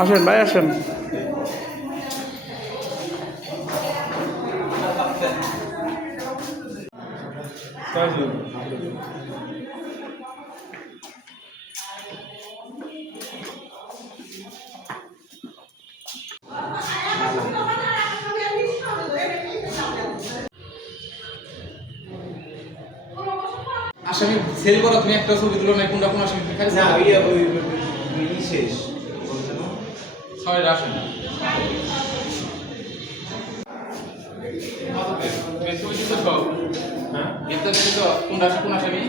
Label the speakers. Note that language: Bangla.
Speaker 1: আসেন ভাই আসেন।
Speaker 2: আসামি সেল করা তুমি একটা ছবি তুলো না কোনটা কোন আসামি? খালি
Speaker 3: না ইয়ে ওই ওই ই শেষ
Speaker 2: ছয়
Speaker 3: হ্যাঁ?
Speaker 2: করেছ কোনটা কোন আসামি?